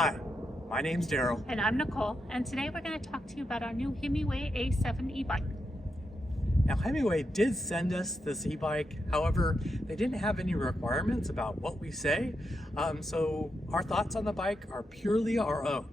Hi, my name's Daryl. And I'm Nicole, and today we're going to talk to you about our new HIMIWAY A7 e-bike. Now, HIMIWAY did send us this e-bike. However, they didn't have any requirements about what we say. So our thoughts on the bike are purely our own.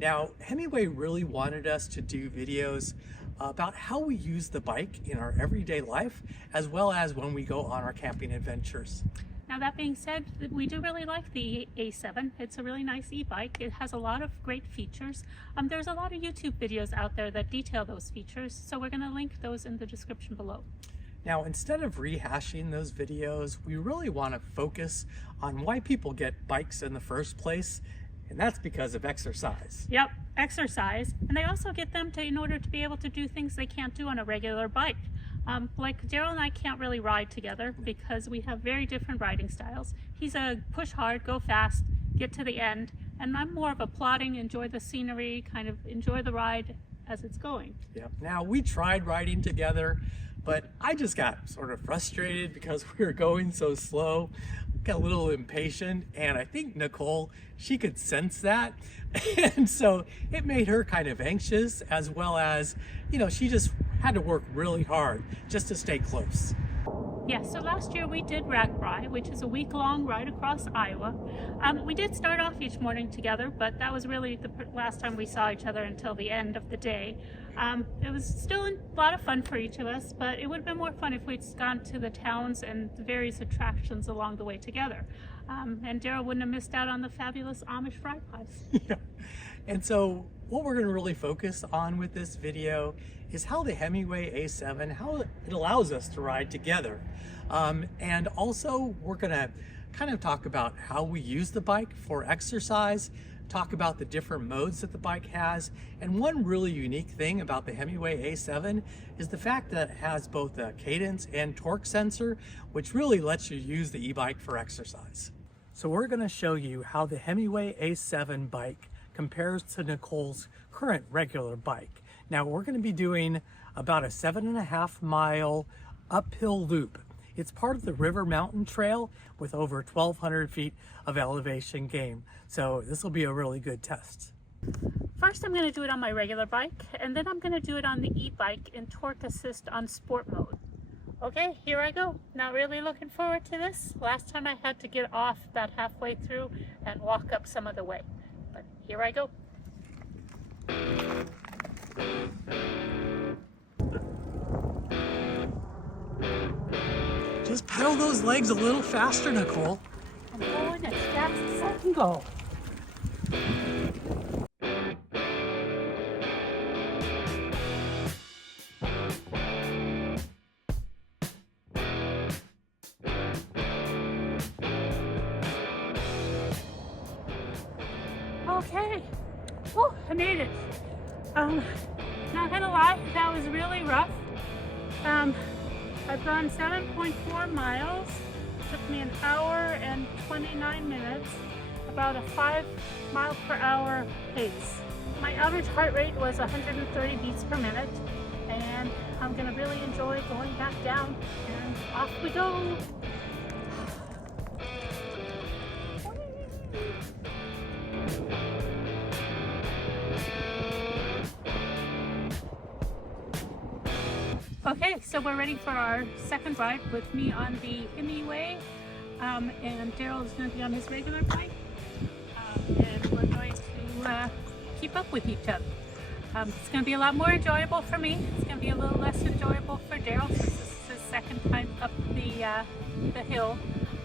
Now, HIMIWAY really wanted us to do videos about how we use the bike in our everyday life, as well as when we go on our camping adventures. Now that being said, we do really like the A7. It's a really nice e-bike. It has a lot of great features. There's a lot of YouTube videos out there that detail those features, so we're going to link those in the description below. Now, instead of rehashing those videos, we really want to focus on why people get bikes in the first place, and that's because of exercise. Yep, exercise. And they also get them in order to be able to do things they can't do on a regular bike. Like Daryl and I can't really ride together because we have very different riding styles. He's a push hard, go fast, get to the end, and I'm more of a plodding, enjoy the scenery, kind of enjoy the ride as it's going. Yep. Now, we tried riding together, but I just got sort of frustrated because we were going so slow, got a little impatient, and I think Nicole, she could sense that. And so it made her kind of anxious, as well as, she just had to work really hard just to stay close. Yeah, so last year we did RAGBRAI, which is a week-long ride across Iowa. We did start off each morning together, but that was really the last time we saw each other until the end of the day. It was still a lot of fun for each of us, but it would have been more fun if we'd gone to the towns and the various attractions along the way together. And Daryl wouldn't have missed out on the fabulous Amish fry pies. Yeah. And so what we're going to really focus on with this video is how the HIMIWAY A7, how it allows us to ride together. And also we're going to kind of talk about how we use the bike for exercise, talk about the different modes that the bike has. And one really unique thing about the HIMIWAY A7 is the fact that it has both a cadence and torque sensor, which really lets you use the e-bike for exercise. So we're going to show you how the HIMIWAY A7 bike compares to Nicole's current regular bike. Now we're going to be doing about a 7.5 mile uphill loop. It's part of the River Mountain Trail with over 1,200 feet of elevation gain. So this will be a really good test. First I'm going to do it on my regular bike, and then I'm going to do it on the e-bike in torque assist on sport mode. Okay, here I go. Not really looking forward to this. Last time I had to get off about halfway through and walk up some of the way. But here I go. Just pedal those legs a little faster, Nicole. I'm going as fast as I can go. Okay, oh, I made it. Not gonna lie, that was really rough. I've gone 7.4 miles. It took me an hour and 29 minutes, about a 5 mile per hour pace. My average heart rate was 130 beats per minute, and I'm gonna really enjoy going back down, and off we go. Okay, so we're ready for our second ride with me on the HIMIWAY, and Daryl is going to be on his regular bike, and we're going to keep up with each other. It's going to be a lot more enjoyable for me. It's going to be a little less enjoyable for Daryl since this is his second time up the hill.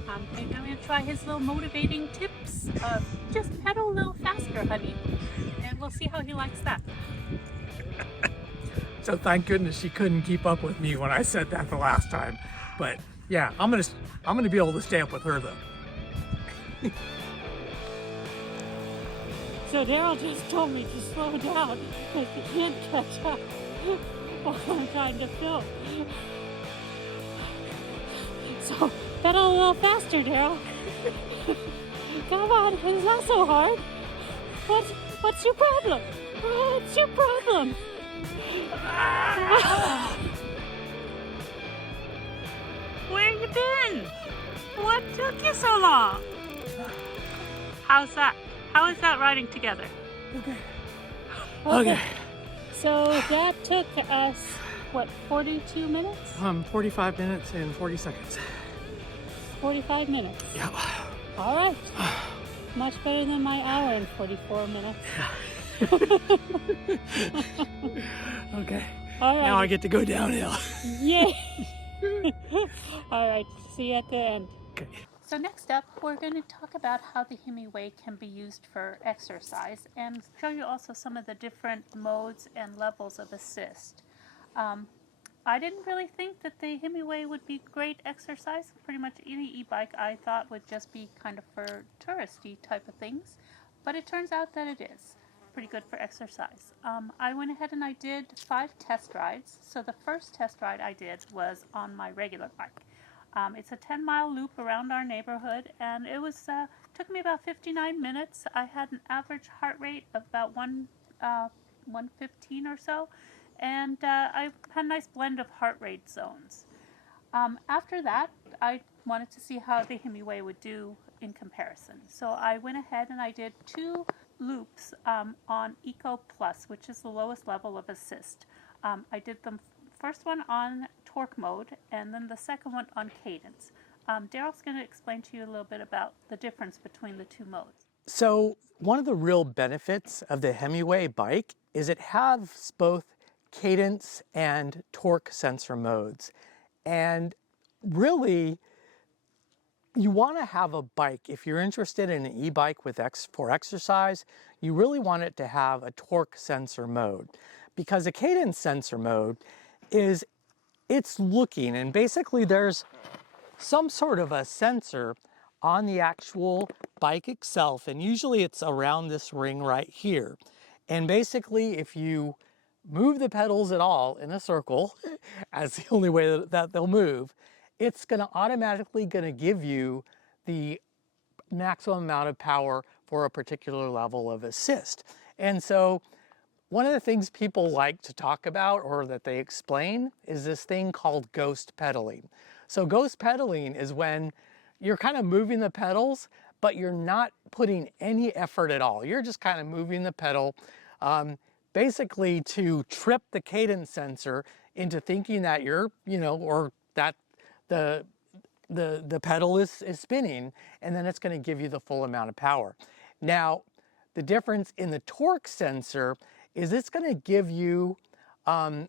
And I'm going to try his little motivating tips of just pedal a little faster, honey, and we'll see how he likes that. So thank goodness she couldn't keep up with me when I said that the last time. But yeah, I'm gonna be able to stay up with her though. So Daryl just told me to slow down because he can't catch up while I'm trying to film. So pedal a little faster, Daryl. Come on, it's not so hard. What's your problem? What's your problem? Where you been? What took you so long? How's that? How is that riding together? Okay. Okay. Okay. So that took us, what, 42 minutes? 45 minutes and 40 seconds. 45 minutes. Yeah. All right. Much better than my hour and 44 minutes. Okay. All right. Now I get to go downhill. Yay! All right. See you at the end. Okay. So next up, we're going to talk about how the HIMIWAY can be used for exercise and show you also some of the different modes and levels of assist. I didn't really think that the HIMIWAY would be great exercise. Pretty much any e-bike I thought would just be kind of for touristy type of things, but it turns out that it is pretty good for exercise. I went ahead and I did 5 test rides. So the first test ride I did was on my regular bike. It's a 10-mile loop around our neighborhood, and it was took me about 59 minutes. I had an average heart rate of about 115 or so, and I had a nice blend of heart rate zones. After that, I wanted to see how the HIMIWAY would do in comparison. So I went ahead and I did 2 loops on Eco Plus, which is the lowest level of assist. I did the first one on torque mode and then the second one on cadence. Daryl's going to explain to you a little bit about the difference between the 2 modes. So one of the real benefits of the HIMIWAY bike is it has both cadence and torque sensor modes. And really, you want to have a bike, if you're interested in an e-bike for exercise, you really want it to have a torque sensor mode, because a cadence sensor mode is, it's looking, and basically there's some sort of a sensor on the actual bike itself, and usually it's around this ring right here. And basically, if you move the pedals at all in a circle, as the only way that they'll move, it's going to automatically give you the maximum amount of power for a particular level of assist. And so one of the things people like to talk about, or that they explain, is this thing called ghost pedaling. So ghost pedaling is when you're kind of moving the pedals, but you're not putting any effort at all. You're just kind of moving the pedal, basically to trip the cadence sensor into thinking that you're, or that the pedal is spinning, and then it's going to give you the full amount of power. Now, the difference in the torque sensor is it's going to give you an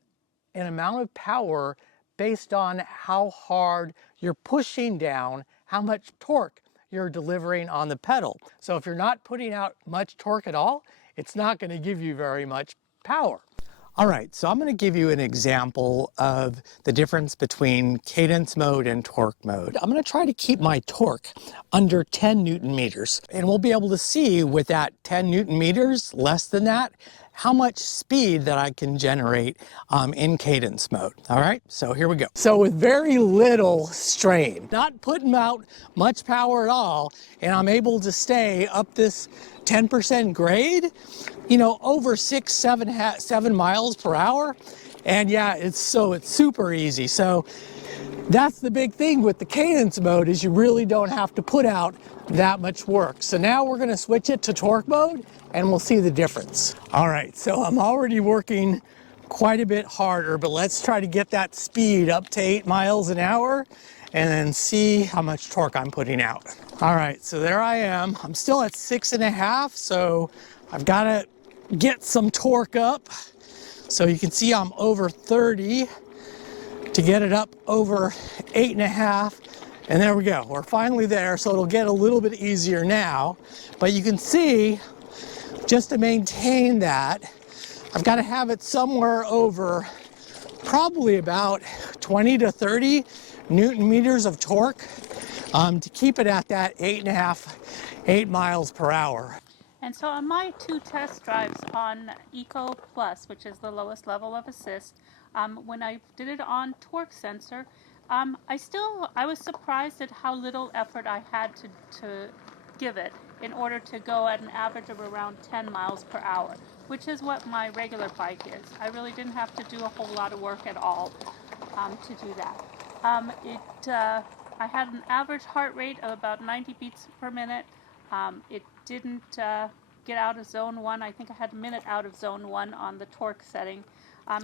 amount of power based on how hard you're pushing down, how much torque you're delivering on the pedal. So if you're not putting out much torque at all, it's not going to give you very much power. All right, so I'm going to give you an example of the difference between cadence mode and torque mode. I'm going to try to keep my torque under 10 Newton meters, and we'll be able to see with that 10 Newton meters, less than that, how much speed that I can generate in cadence mode. All right, so here we go. So with very little strain, not putting out much power at all, and I'm able to stay up this 10% grade, over 7 miles per hour. And yeah, it's super easy. So that's the big thing with the cadence mode, is you really don't have to put out that much work. So now we're going to switch it to torque mode and we'll see the difference. All right, so I'm already working quite a bit harder, but let's try to get that speed up to 8 miles an hour and then see how much torque I'm putting out. All right, so there I am. I'm still at 6.5, so I've got to get some torque up. So you can see I'm over 30 to get it up over 8.5. And there we go, we're finally there, so it'll get a little bit easier now. But you can see, just to maintain that, I've got to have it somewhere over probably about 20 to 30 Newton meters of torque to keep it at that 8 miles per hour. And so on my 2 test drives on Eco Plus, which is the lowest level of assist, when I did it on torque sensor, I was surprised at how little effort I had to give it in order to go at an average of around 10 miles per hour, which is what my regular bike is. I really didn't have to do a whole lot of work at all to do that. I had an average heart rate of about 90 beats per minute. It didn't get out of zone 1. I think I had a minute out of zone 1 on the torque setting.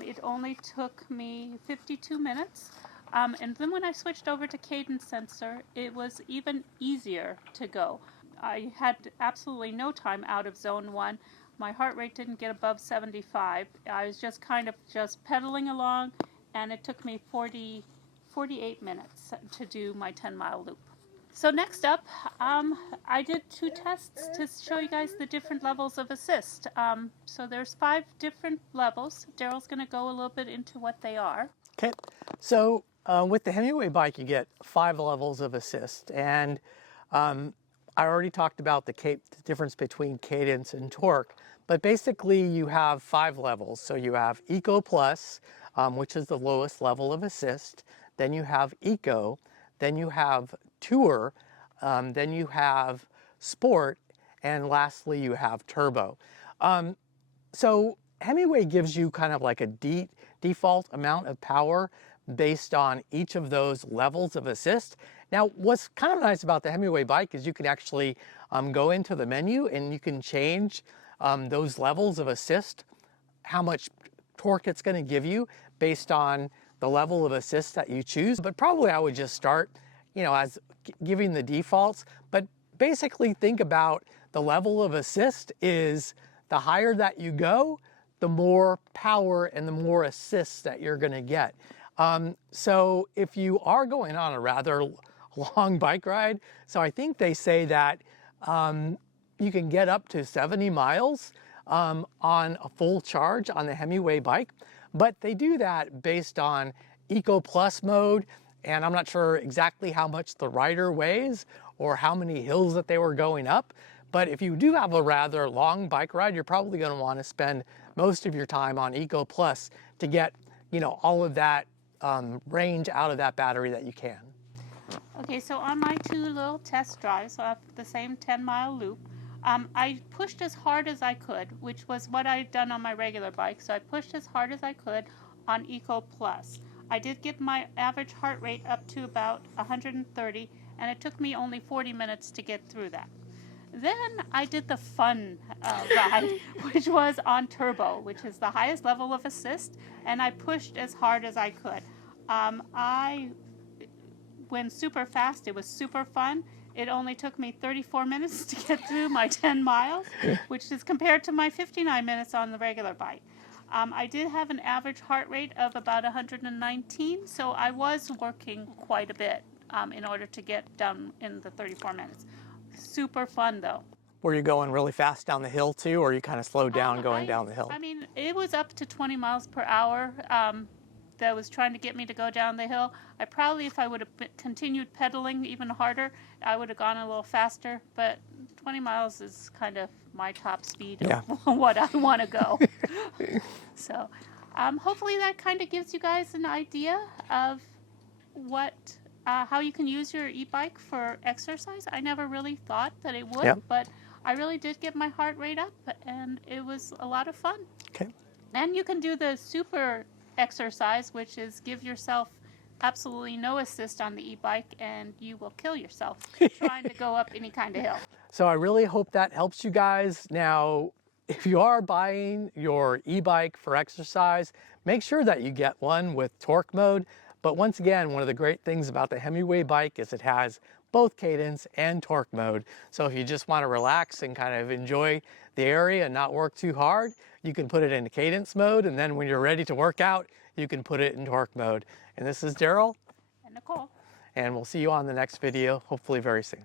It only took me 52 minutes. And then when I switched over to cadence sensor, it was even easier to go. I had absolutely no time out of zone 1. My heart rate didn't get above 75. I was just kind of just pedaling along, and it took me 48 minutes to do my 10-mile loop. So next up, I did 2 tests to show you guys the different levels of assist. So there's 5 different levels. Daryl's going to go a little bit into what they are. Okay, so with the HIMIWAY bike, you get 5 levels of assist, and I already talked about the difference between cadence and torque, but basically you have 5 levels. So you have Eco Plus, which is the lowest level of assist, then you have Eco, then you have Tour, then you have Sport, and lastly you have Turbo. So HIMIWAY gives you kind of like a default amount of power based on each of those levels of assist. Now, what's kind of nice about the HIMIWAY bike is you can actually go into the menu and you can change those levels of assist, how much torque it's going to give you based on the level of assist that you choose. But probably I would just start, as giving the defaults. But basically think about the level of assist is the higher that you go, the more power and the more assists that you're going to get. So if you are going on a rather long bike ride, so I think they say that you can get up to 70 miles on a full charge on the HIMIWAY bike, but they do that based on Eco Plus mode, and I'm not sure exactly how much the rider weighs or how many hills that they were going up. But if you do have a rather long bike ride, you're probably going to want to spend most of your time on Eco Plus to get, all of that range out of that battery that you can. Okay, so on my 2 little test drives, so after the same 10-mile loop, I pushed as hard as I could, which was what I had done on my regular bike. So I pushed as hard as I could on Eco Plus. I did get my average heart rate up to about 130, and it took me only 40 minutes to get through that. Then I did the fun ride, which was on Turbo, which is the highest level of assist, and I pushed as hard as I could. I went super fast. It was super fun. It only took me 34 minutes to get through my 10 miles, which is compared to my 59 minutes on the regular bike. I did have an average heart rate of about 119, so I was working quite a bit in order to get done in the 34 minutes. Super fun, though. Were you going really fast down the hill, too, or you kind of slowed down going down the hill? I mean, it was up to 20 miles per hour. That was trying to get me to go down the hill. I probably, if I would have continued pedaling even harder, I would have gone a little faster, but 20 miles is kind of my top speed of what I want to go. So hopefully that kind of gives you guys an idea of how you can use your e-bike for exercise. I never really thought that it would, but I really did get my heart rate up, and it was a lot of fun. Okay. And you can do the super exercise, which is give yourself absolutely no assist on the e-bike, and you will kill yourself trying to go up any kind of hill. So I really hope that helps you guys. Now, if you are buying your e-bike for exercise, make sure that you get one with torque mode. But once again, one of the great things about the HIMIWAY bike is it has both cadence and torque mode. So if you just want to relax and kind of enjoy the area and not work too hard, you can put it in cadence mode, and then when you're ready to work out, you can put it in torque mode. And this is Daryl. And Nicole. And we'll see you on the next video, hopefully very soon.